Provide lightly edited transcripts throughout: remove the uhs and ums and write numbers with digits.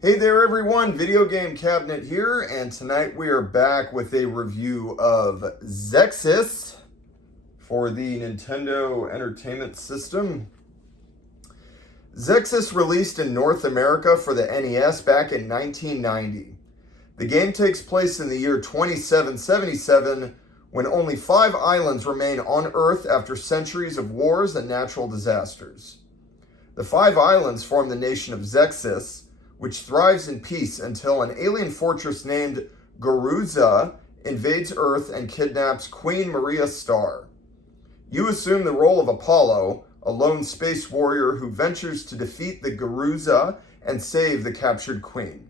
Hey there everyone, Video Game Cabinet here, and tonight we are back with a review of Xexyz for the Nintendo Entertainment System. Xexyz released in North America for the NES back in 1990. The game takes place in the year 2777, when only 5 islands remain on Earth after centuries of wars and natural disasters. The 5 islands form the nation of Xexyz, which thrives in peace until an alien fortress named Garuza invades Earth and kidnaps Queen Maria Star. You assume the role of Apollo, a lone space warrior who ventures to defeat the Garuza and save the captured queen.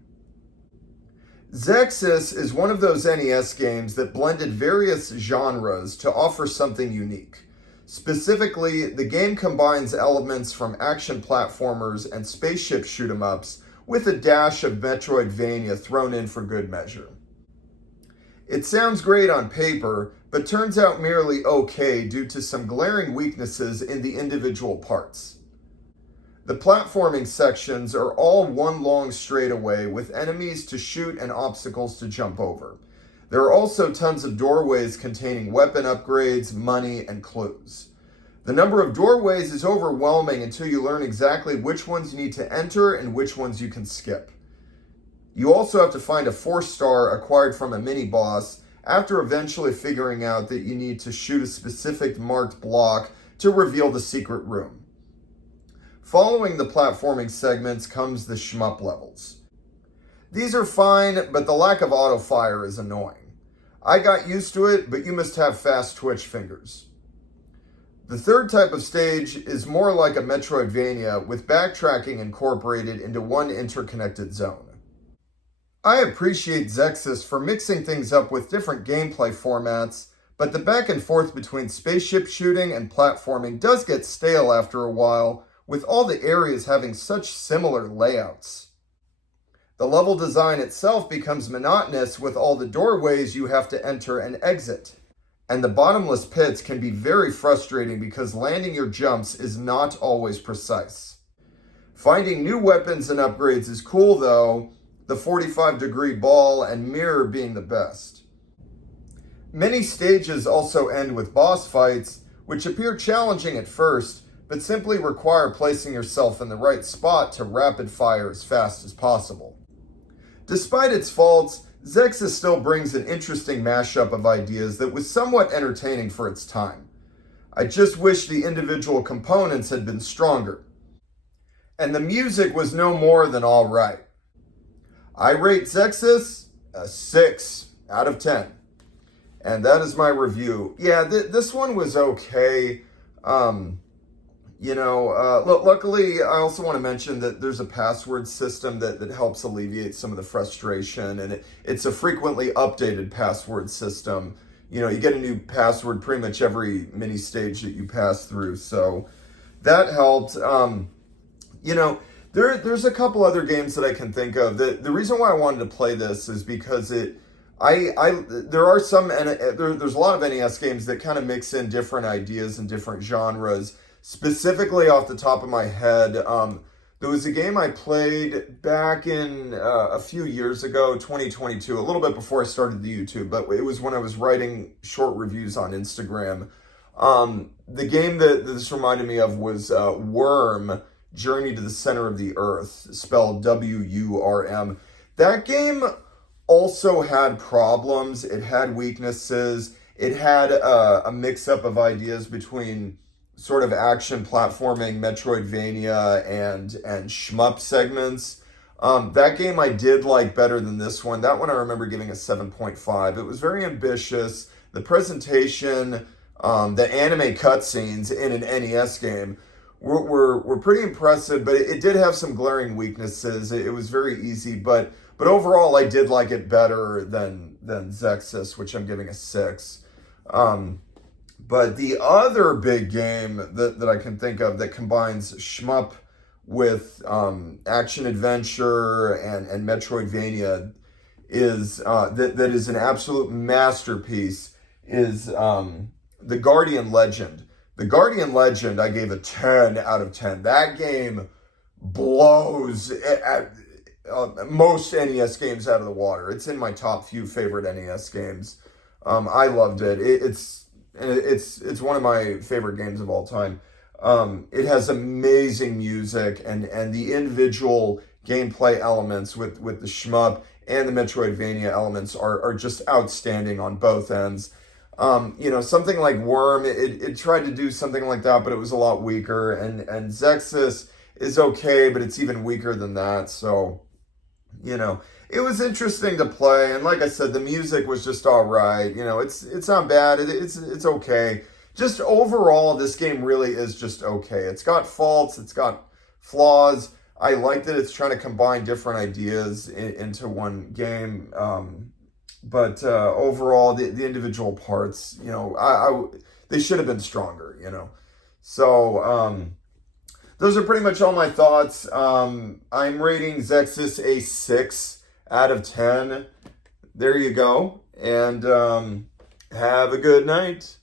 Xexyz is one of those NES games that blended various genres to offer something unique. Specifically, the game combines elements from action platformers and spaceship shoot-'em-ups with a dash of Metroidvania thrown in for good measure. It sounds great on paper, but turns out merely okay due to some glaring weaknesses in the individual parts. The platforming sections are all one long straightaway with enemies to shoot and obstacles to jump over. There are also tons of doorways containing weapon upgrades, money, and clues. The number of doorways is overwhelming until you learn exactly which ones you need to enter and which ones you can skip. You also have to find a 4-star acquired from a mini-boss after eventually figuring out that you need to shoot a specific marked block to reveal the secret room. Following the platforming segments comes the shmup levels. These are fine, but the lack of auto-fire is annoying. I got used to it, but you must have fast twitch fingers. The third type of stage is more like a Metroidvania with backtracking incorporated into one interconnected zone. I appreciate Xexyz for mixing things up with different gameplay formats, but the back and forth between spaceship shooting and platforming does get stale after a while, with all the areas having such similar layouts. The level design itself becomes monotonous with all the doorways you have to enter and exit. And the bottomless pits can be very frustrating because landing your jumps is not always precise. Finding new weapons and upgrades is cool though, the 45-degree ball and mirror being the best. Many stages also end with boss fights, which appear challenging at first, but simply require placing yourself in the right spot to rapid fire as fast as possible. Despite its faults, Xexyz still brings an interesting mashup of ideas that was somewhat entertaining for its time. I just wish the individual components had been stronger. And the music was no more than all right. I rate Xexyz a 6 out of 10. And that is my review. Yeah, this one was okay. Luckily, I also want to mention that there's a password system that helps alleviate some of the frustration, and it's a frequently updated password system. You get a new password pretty much every mini stage that you pass through, so that helped. There's a couple other games that I can think of. The reason why I wanted to play this is because there's a lot of NES games that kind of mix in different ideas and different genres. Specifically off the top of my head, there was a game I played back in a few years ago, 2022, a little bit before I started the YouTube, but it was when I was writing short reviews on Instagram. The game that this reminded me of was Worm, Journey to the Center of the Earth, spelled W-U-R-M. That game also had problems. It had weaknesses. It had a mix-up of ideas between sort of action platforming, Metroidvania, and shmup segments. That game I did like better than this one. That one I remember giving a 7.5. It was very ambitious. The presentation, the anime cutscenes in an NES game were pretty impressive, but it did have some glaring weaknesses. It was very easy, but overall I did like it better than Xexyz, which I'm giving a 6. But the other big game that I can think of that combines shmup with action adventure and Metroidvania is that is an absolute masterpiece is the Guardian Legend. The Guardian Legend I gave a 10 out of 10. That game blows. most NES games out of the water. It's in my top few favorite NES games. I loved it. It's one of my favorite games of all time. It has amazing music, and the individual gameplay elements with the shmup and the Metroidvania elements are just outstanding on both ends. Something like Worm, it tried to do something like that, but it was a lot weaker. And Xexyz is okay, but it's even weaker than that. So, it was interesting to play. And like I said, the music was just all right. It's not bad. It's okay. Just overall, this game really is just okay. It's got faults. It's got flaws. I like that it's trying to combine different ideas into one game. But overall, the individual parts, they should have been stronger, So those are pretty much all my thoughts. I'm rating Xexyz a 6 out of 10. There you go. And have a good night.